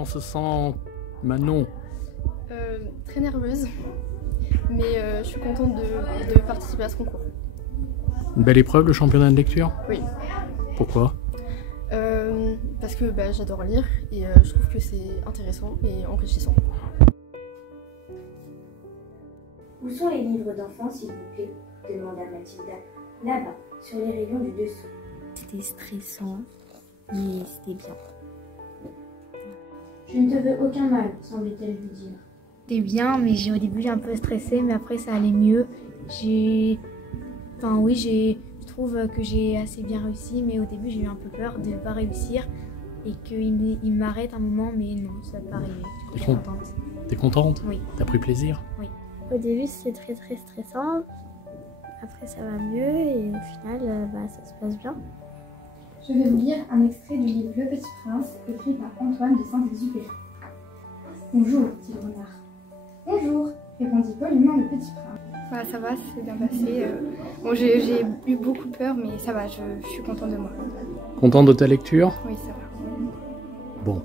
Comment se sent Manon? Très nerveuse, mais je suis contente de participer à ce concours. Une belle épreuve, le championnat de lecture? Oui. Pourquoi? Parce que j'adore lire et je trouve que c'est intéressant et enrichissant. Où sont les livres d'enfants, s'il vous plaît? Demanda Mathilda. Là-bas, sur les rayons du dessous. C'était stressant, mais c'était bien. Je ne te veux aucun mal, semblait-elle lui dire. C'était bien, mais au début j'ai un peu stressé, mais après ça allait mieux. Je trouve que j'ai assez bien réussi, mais au début j'ai eu un peu peur de ne pas réussir et qu'il m'arrête un moment, mais non, ça paraît. Je suis contente. T'es contente? Oui. T'as pris plaisir? Oui. Au début c'était très stressant, après ça va mieux et au final ça se passe bien. Je vais vous lire un extrait du livre Le Petit Prince, écrit par Antoine de Saint-Exupéry. Bonjour, dit le renard. Bonjour, répondit poliment le Petit Prince. Ça va, c'est bien passé. Bon, j'ai eu beaucoup peur, mais ça va, je suis contente de moi. Contente de ta lecture? Oui, ça va. Bon,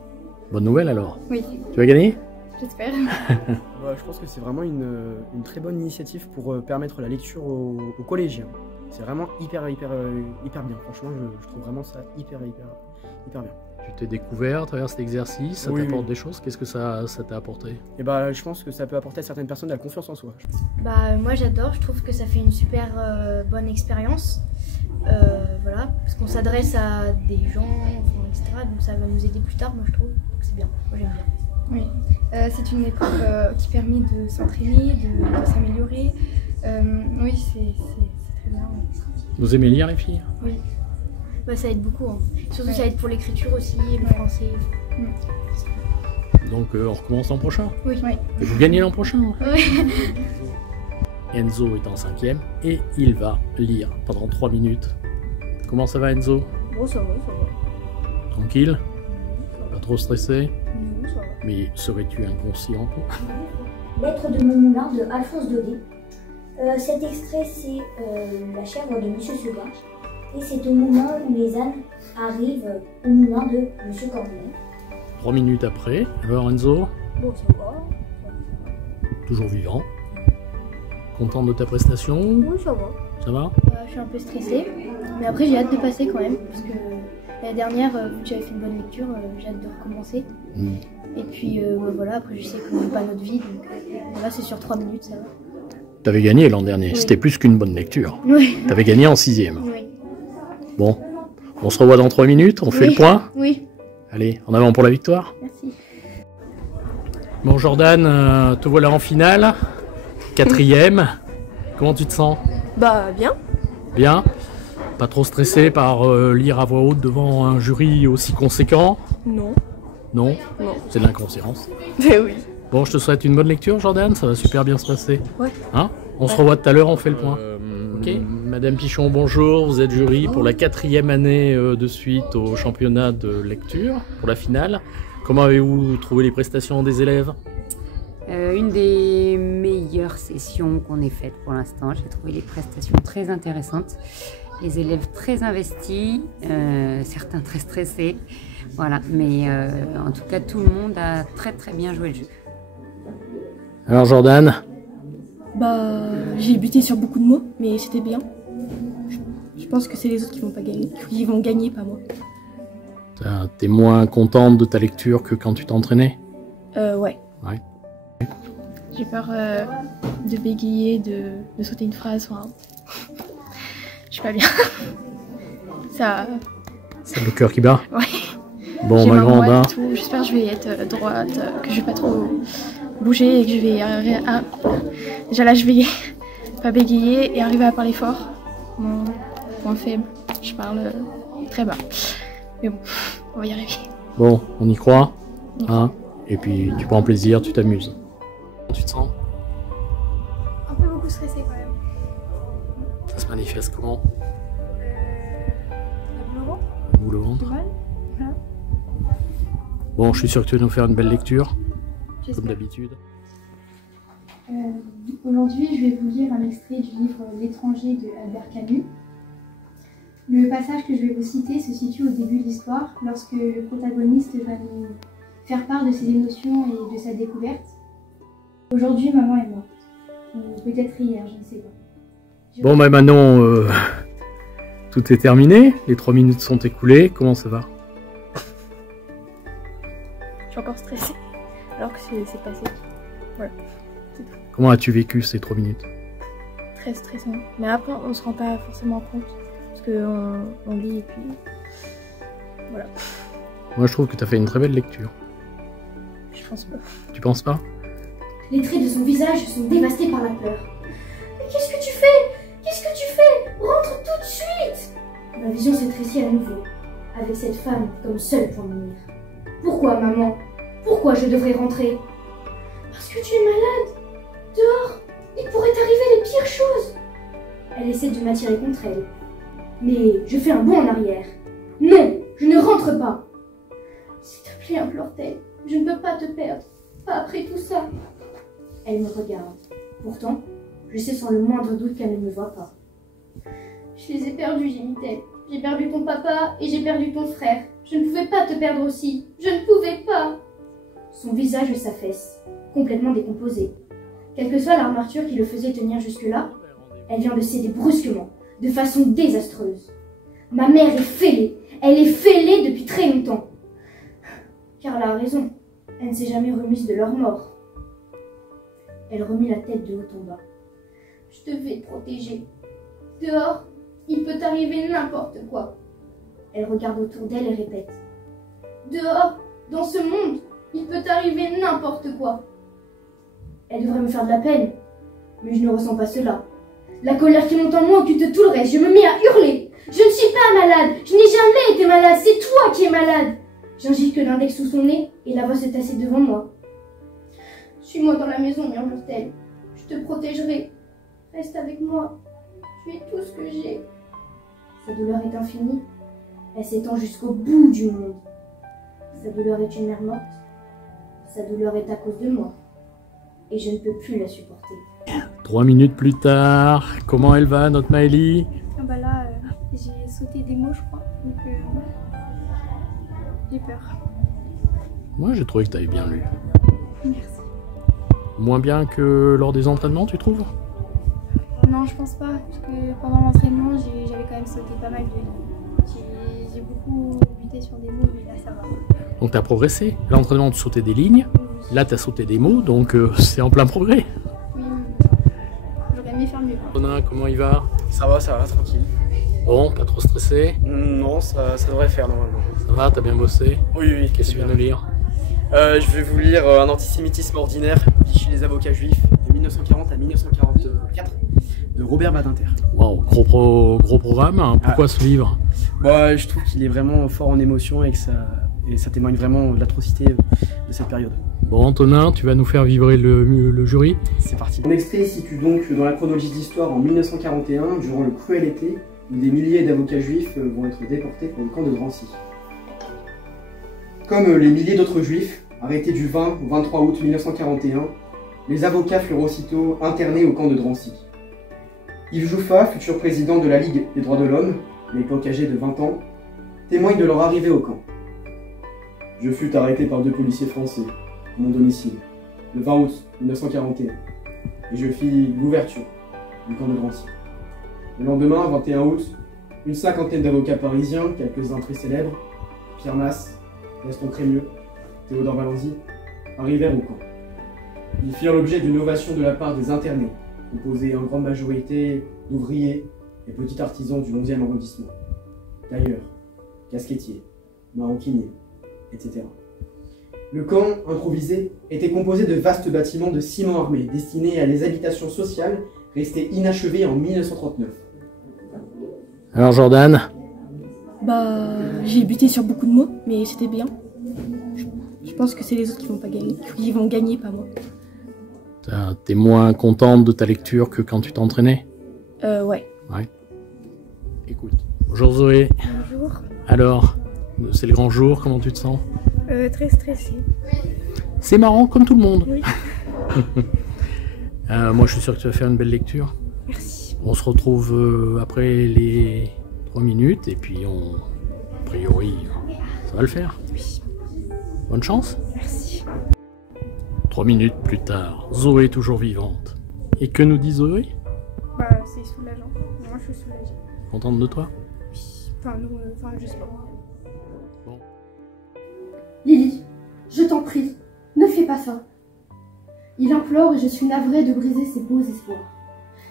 bonne nouvelle alors. Oui. Tu vas gagner? J'espère. Je pense que c'est vraiment une très bonne initiative pour permettre la lecture aux collégiens. C'est vraiment hyper bien. Franchement, je trouve vraiment ça hyper bien. Tu t'es découvert à travers cet exercice, ça Oui, t'apporte oui. des choses, qu'est-ce que ça t'a apporté? Et je pense que ça peut apporter à certaines personnes de la confiance en soi. Moi j'adore, je trouve que ça fait une super bonne expérience. Voilà, parce qu'on s'adresse à des gens, etc. Donc ça va nous aider plus tard, moi je trouve. Donc c'est bien, moi j'aime bien. Oui, c'est une épreuve qui permet de s'entraîner, de s'améliorer. Oui, c'est très bien. Vous aimez lire les filles? Oui. Ça aide beaucoup, hein. Surtout Ouais. ça aide pour l'écriture aussi, le français. Donc on recommence l'an prochain? Oui. Et vous gagnez l'an prochain? Oui. Enzo est en 5e et il va lire pendant 3 minutes. Comment ça va Enzo? Bon, ça va. Tranquille? Pas trop stressé? Non, ça va. Mais serais-tu inconscient? Lettre de mon moulin de Alphonse Daudet. Cet extrait, c'est la chèvre de Monsieur Seguin. Et c'est au moment où les ânes arrivent au moulin de Monsieur Corbelet. 3 minutes après, alors Enzo? Bon, ça va. Toujours vivant? Content de ta prestation? Oui, ça va. Ça va? Je suis un peu stressée, mais après j'ai hâte de passer quand même, parce que l'année dernière, vu que j'avais fait une bonne lecture, j'ai hâte de recommencer. Et puis voilà, après je sais qu'on n'aime pas notre vie, donc là c'est sur 3 minutes, ça va. T'avais gagné l'an dernier, Oui. C'était plus qu'une bonne lecture. Oui. T'avais gagné en 6e. Oui. Bon, on se revoit dans 3 minutes, on fait le point? Oui. Allez, en avant pour la victoire. Merci. Bon Jordan, te voilà en finale, 4e. Comment tu te sens? Bien. Bien? Pas trop stressé par lire à voix haute devant un jury aussi conséquent? Non. Non? Non. C'est de l'inconscience. Oui. Bon, je te souhaite une bonne lecture Jordan, ça va super bien se passer. Ouais. Hein? On se revoit tout à l'heure, on fait le point. Ok. Madame Pichon, bonjour, vous êtes jury pour la 4e année de suite au championnat de lecture, pour la finale. Comment avez-vous trouvé les prestations des élèves? Une des meilleures sessions qu'on ait faites pour l'instant. J'ai trouvé les prestations très intéressantes, les élèves très investis, certains très stressés. Voilà, mais en tout cas tout le monde a très bien joué le jeu. Alors Jordan? J'ai buté sur beaucoup de mots, mais c'était bien. Je pense que c'est les autres qui vont gagner, pas moi. T'es moins contente de ta lecture que quand tu t'entraînais? Ouais. Ouais. J'ai peur de bégayer, de sauter une phrase, enfin... Je suis pas bien. Ça... C'est le cœur qui bat? Ouais. Bon, J'ai ma grande, voix hein. et tout. J'espère que je vais être droite, que je vais pas trop bouger et que je vais... déjà là, je vais pas bégayer et arriver à parler fort. Mon point faible, je parle très bas. Mais bon, on va y arriver. Bon, on y croit, hein? Et puis tu prends plaisir, tu t'amuses. Tu te sens? Un peu beaucoup stressé quand même. Ça se manifeste comment? La boule au ventre, La boule au ventre? mal. Voilà. Bon, je suis sûr que tu vas nous faire une belle lecture, comme J'espère. d'habitude. Aujourd'hui, je vais vous lire un extrait du livre L'étranger de Albert Camus. Le passage que je vais vous citer se situe au début de l'histoire, lorsque le protagoniste va nous faire part de ses émotions et de sa découverte. Aujourd'hui, maman est morte. Ou peut-être hier, je ne sais pas. Bon, bah maintenant, tout est terminé. Les 3 minutes sont écoulées. Comment ça va? Je suis encore stressée, alors que c'est passé. Voilà, c'est tout. Comment as-tu vécu ces 3 minutes? Très stressant. Mais après, on se rend pas forcément compte. Parce qu'on lit et puis... Voilà. Moi, je trouve que tu as fait une très belle lecture. Je pense pas. Tu penses pas? Les traits de son visage sont dévastés par la peur. Mais qu'est-ce que tu fais? Qu'est-ce que tu fais? Rentre tout de suite! Ma vision s'étrécit à nouveau, avec cette femme comme seul point de mire. Pourquoi, maman? Pourquoi je devrais rentrer? Parce que tu es malade. Dehors, il pourrait t'arriver les pires choses. Elle essaie de m'attirer contre elle. Mais je fais un bond en arrière. Non, je ne rentre pas. S'il te plaît, implore-t-elle. Je ne peux pas te perdre. Pas après tout ça. Elle me regarde. Pourtant, je sais sans le moindre doute qu'elle ne me voit pas. Je les ai perdus, gémit-elle. J'ai perdu ton papa et j'ai perdu ton frère. Je ne pouvais pas te perdre aussi. Je ne pouvais pas. Son visage s'affaisse, complètement décomposé. Quelle que soit l'armature qui le faisait tenir jusque-là, elle vient de céder brusquement, de façon désastreuse. Ma mère est fêlée. Elle est fêlée depuis très longtemps. Car elle a raison. Elle ne s'est jamais remise de leur mort. Elle remit la tête de haut en bas. Je devais te protéger. Dehors, il peut arriver n'importe quoi. Elle regarde autour d'elle et répète. Dehors, dans ce monde, il peut arriver n'importe quoi. Elle devrait me faire de la peine, mais je ne ressens pas cela. La colère qui monte en moi occulte tout le reste. Je me mets à hurler. Je ne suis pas malade. Je n'ai jamais été malade. C'est toi qui es malade. J'injecte l'index sous son nez et la voix se tassait devant moi. Suis-moi dans la maison, murmure-t-elle. Je te protégerai. Reste avec moi. Tu es tout ce que j'ai. Sa douleur est infinie. Elle s'étend jusqu'au bout du monde. Sa douleur est une mère morte. Sa douleur est à cause de moi. Et je ne peux plus la supporter. 3 minutes plus tard, comment elle va, notre Maëlie? Ah bah là, j'ai sauté des mots, je crois. Donc, j'ai peur. Moi, j'ai trouvé que tu avais bien lu. Merci. Moins bien que lors des entraînements, tu trouves? Non, je pense pas. Parce que pendant l'entraînement, j'avais quand même sauté pas mal de lignes. J'ai beaucoup buté sur des mots, mais là, ça va. Donc, tu as progressé. L'entraînement, tu sautais des lignes. Là, tu as sauté des mots, donc c'est en plein progrès. Oui, j'aurais aimé faire mieux. Antonin, comment il va? Ça va, tranquille. Bon, pas trop stressé? Non, ça devrait faire normalement. Ça va, t'as bien bossé? Oui. Qu'est-ce que tu viens de lire? Je vais vous lire Un antisémitisme ordinaire, chez les avocats juifs, de 1940 à 1944, de Robert Badinter. Waouh, gros programme. Hein. Pourquoi ce livre? Bah, je trouve qu'il est vraiment fort en émotion et que ça témoigne vraiment de l'atrocité de cette période. Bon, Antonin, tu vas nous faire vibrer le jury. C'est parti. Mon extrait se situe donc dans la chronologie d'histoire en 1941, durant le cruel été, où des milliers d'avocats juifs vont être déportés pour le camp de Drancy. Comme les milliers d'autres juifs, arrêtés du 20 au 23 août 1941, les avocats furent aussitôt internés au camp de Drancy. Yves Jouffa, futur président de la Ligue des droits de l'homme, à l'époque âgé de 20 ans, témoigne de leur arrivée au camp. Je fus arrêté par 2 policiers français, à mon domicile, le 20 août 1941, et je fis l'ouverture du camp de Drancy. Le lendemain, 21 août, une cinquantaine d'avocats parisiens, quelques-uns très célèbres, Pierre Masse, Gaston Crémieux, Théodore Valenzy, arrivèrent au camp. Ils firent l'objet d'une ovation de la part des internés, composés en grande majorité d'ouvriers et petits artisans du 11e arrondissement, tailleurs, casquettiers, maroquiniers, etc. Le camp, improvisé, était composé de vastes bâtiments de ciment armé destinés à des habitations sociales restées inachevées en 1939. Alors Jordan? Bah, j'ai buté sur beaucoup de mots, mais c'était bien. Je pense que c'est les autres qui vont gagner, pas moi. T'es moins contente de ta lecture que quand tu t'entraînais? Ouais. Ouais. Écoute. Bonjour Zoé. Bonjour. Alors, c'est le grand jour, comment tu te sens? Très stressée. C'est marrant, comme tout le monde. Oui. Moi, je suis sûr que tu vas faire une belle lecture. Merci. On se retrouve après les 3 minutes, et puis a priori, ça va le faire. Oui. Bonne chance. Merci. 3 minutes plus tard, Zoé est toujours vivante. Et que nous dit Zoé? Bah, c'est soulageant. Moi, je suis soulagée. Contente de toi? Oui. Enfin, nous, je sais pas. Bon. Lily, je t'en prie, ne fais pas ça. Il implore et je suis navrée de briser ses beaux espoirs.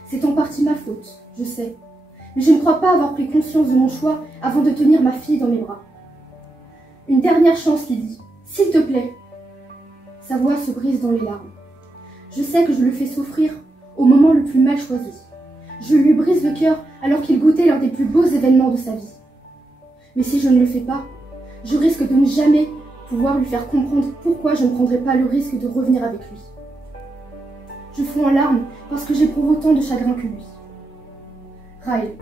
C'est en partie ma faute, je sais. Mais je ne crois pas avoir pris conscience de mon choix avant de tenir ma fille dans mes bras. Une dernière chance, Lily, s'il te plaît. Sa voix se brise dans les larmes. Je sais que je le fais souffrir au moment le plus mal choisi. Je lui brise le cœur alors qu'il goûtait l'un des plus beaux événements de sa vie. Mais si je ne le fais pas, je risque de ne jamais pouvoir lui faire comprendre pourquoi je ne prendrai pas le risque de revenir avec lui. Je fonds en larmes parce que j'éprouve autant de chagrin que lui. Riley,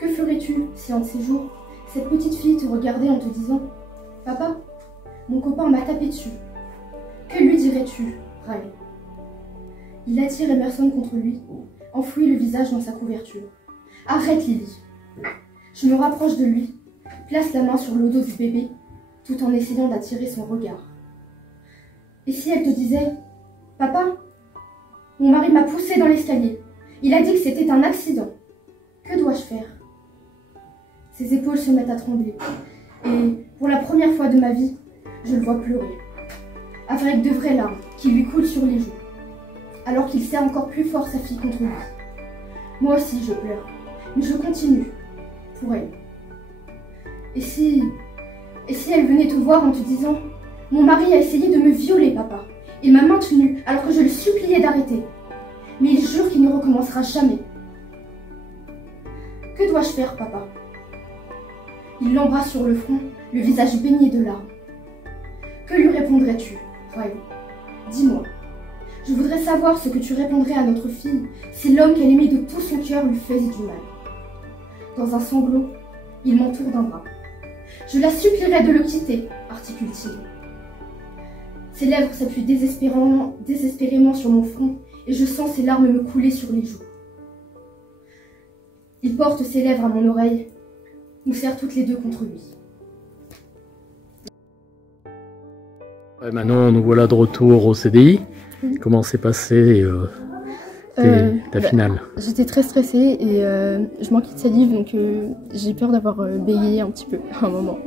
que ferais-tu si un de ces jours, cette petite fille te regardait en te disant « Papa, mon copain m'a tapé dessus. » Que lui dirais-tu, Riley? Il attire Emerson contre lui, enfouit le visage dans sa couverture. « Arrête, Lily !» Je me rapproche de lui, place la main sur le dos du bébé, tout en essayant d'attirer son regard. Et si elle te disait « Papa, mon mari m'a poussé dans l'escalier. Il a dit que c'était un accident. Que dois-je faire ?» Ses épaules se mettent à trembler. Et pour la première fois de ma vie, je le vois pleurer. Avec de vraies larmes qui lui coulent sur les joues. Alors qu'il serre encore plus fort sa fille contre lui. Moi aussi je pleure. Mais je continue. Pour elle. Et si elle venait te voir en te disant « Mon mari a essayé de me violer, papa. Il m'a maintenue alors que je le suppliais d'arrêter. Mais il jure qu'il ne recommencera jamais. Que dois-je faire, papa ?» Il l'embrasse sur le front, le visage baigné de larmes. Que lui répondrais-tu, Riley? Dis-moi. Je voudrais savoir ce que tu répondrais à notre fille si l'homme qu'elle aimait de tout son cœur lui faisait du mal. Dans un sanglot, il m'entoure d'un bras. Je la supplierais de le quitter, articule-t-il. Ses lèvres s'appuient désespérément sur mon front et je sens ses larmes me couler sur les joues. Il porte ses lèvres à mon oreille, nous serre toutes les deux contre lui. Ouais, maintenant, nous voilà de retour au CDI. Comment s'est passé ta finale? J'étais très stressée et je manquais de salive, donc j'ai peur d'avoir bégayé un petit peu à un moment.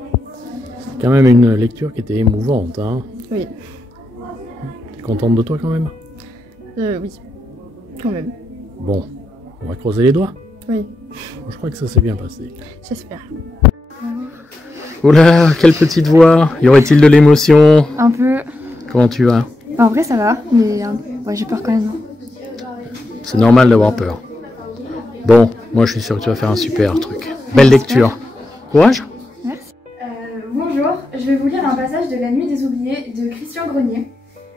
C'est quand même une lecture qui était émouvante, hein? Oui. T'es contente de toi quand même? Oui, quand même. Bon, on va creuser les doigts? Oui. Je crois que ça s'est bien passé. J'espère. Oula, quelle petite voix! Y aurait-il de l'émotion? Un peu. Comment tu vas? En vrai, ça va, mais ouais, j'ai peur quand même. C'est normal d'avoir peur. Bon, moi je suis sûr que tu vas faire un super truc. Belle lecture. Courage! Merci. Bonjour, je vais vous lire un passage de La Nuit des Oubliés de Christian Grenier.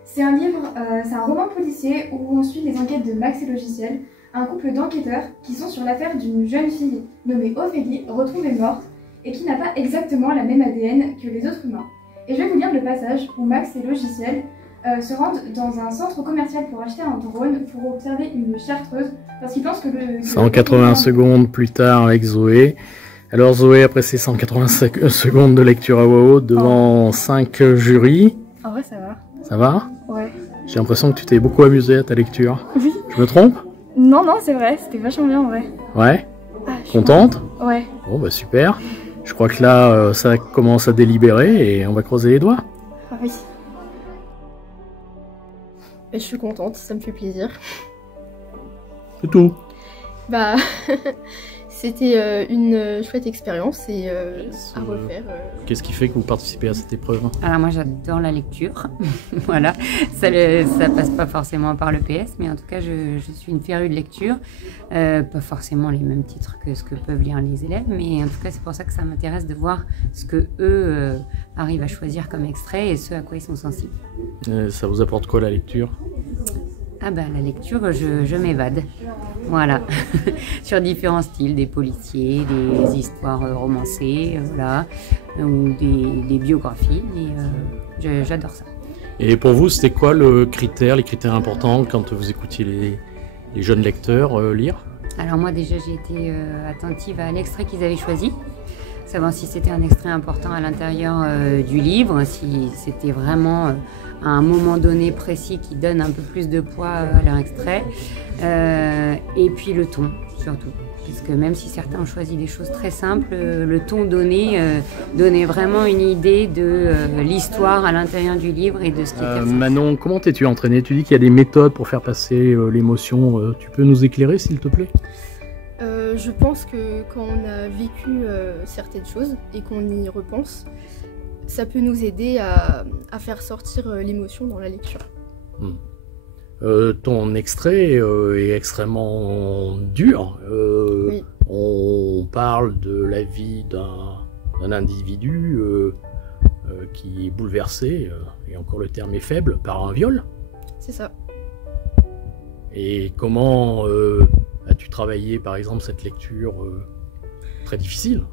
C'est un livre, c'est un roman policier où on suit les enquêtes de Max et Logiciel, un couple d'enquêteurs qui sont sur l'affaire d'une jeune fille nommée Ophélie, retrouvée morte, et qui n'a pas exactement la même ADN que les autres humains. Et je vais vous lire le passage où Max et Logiciel se rendent dans un centre commercial pour acheter un drone pour observer une chartreuse, parce qu'ils pensent que le... 180 secondes plus tard avec Zoé. Alors Zoé, après ces 180 secondes de lecture à voix haute devant 5 jurys. En vrai, ça va. Ça va? Ouais. J'ai l'impression que tu t'es beaucoup amusé à ta lecture. Oui. Je me trompe? Non, c'est vrai, c'était vachement bien en vrai. Ouais? Contente? Ouais. Bon bah super. Je crois que là, ça commence à délibérer et on va creuser les doigts. Ah oui. Et je suis contente, ça me fait plaisir. C'est tout. Bah, c'était une chouette expérience et à refaire. Qu'est-ce qui fait que vous participez à cette épreuve? Alors moi j'adore la lecture, voilà, ça passe pas forcément par le PS, mais en tout cas je suis une férue de lecture, pas forcément les mêmes titres que ce que peuvent lire les élèves, mais en tout cas c'est pour ça que ça m'intéresse de voir ce que eux arrivent à choisir comme extrait et ce à quoi ils sont sensibles. Ça vous apporte quoi la lecture? Ah bah la lecture, je m'évade, voilà, sur différents styles, des policiers, des histoires romancées, voilà, ou des biographies, et j'adore ça. Et pour vous, c'était quoi les critères importants quand vous écoutiez les jeunes lecteurs lire? Alors moi déjà j'ai été attentive à l'extrait qu'ils avaient choisi. savoir si c'était un extrait important à l'intérieur du livre, si c'était vraiment à un moment donné précis qui donne un peu plus de poids à leur extrait, et puis le ton surtout. Parce que même si certains ont choisi des choses très simples, le ton donné donnait vraiment une idée de l'histoire à l'intérieur du livre et de ce qui était ressenti. Manon, comment t'es-tu entraînée? Tu dis qu'il y a des méthodes pour faire passer l'émotion. Tu peux nous éclairer, s'il te plaît? Je pense que quand on a vécu certaines choses et qu'on y repense, ça peut nous aider à faire sortir l'émotion dans la lecture. Ton extrait est extrêmement dur. Oui. On parle de la vie d'un individu qui est bouleversé, et encore le terme est faible, par un viol. C'est ça. Et comment as-tu travaillé, par exemple, cette lecture très difficile?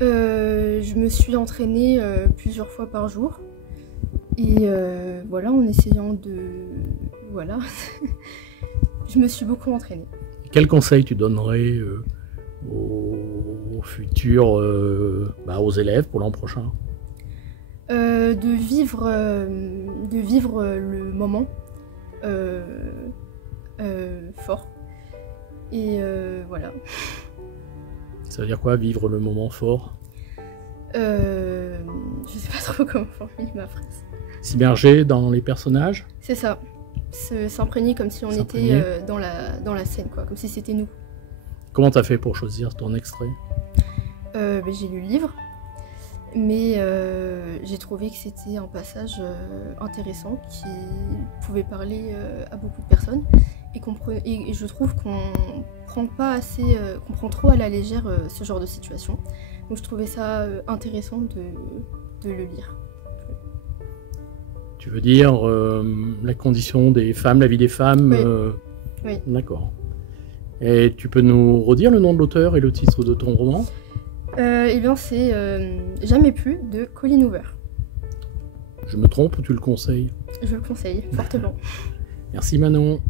Je me suis entraînée plusieurs fois par jour. Et voilà, en essayant de... Voilà. Je me suis beaucoup entraînée. Quel conseil tu donnerais aux futurs, aux élèves pour l'an prochain? De vivre le moment fort. Et voilà. Ça veut dire quoi, vivre le moment fort? Je sais pas trop comment formuler ma phrase. S'immerger dans les personnages? C'est ça. S'imprégner comme si on était dans la scène, quoi. Comme si c'était nous. Comment t'as fait pour choisir ton extrait? J'ai lu le livre, mais j'ai trouvé que c'était un passage intéressant qui pouvait parler à beaucoup de personnes et je trouve qu'on prend trop à la légère ce genre de situation. Donc je trouvais ça intéressant de le lire. Tu veux dire la condition des femmes, la vie des femmes? Oui. D'accord. Et tu peux nous redire le nom de l'auteur et le titre de ton roman? Eh bien, c'est Jamais plus de Colleen Hoover. Je me trompe ou tu le conseilles? Je le conseille fortement. Merci Manon.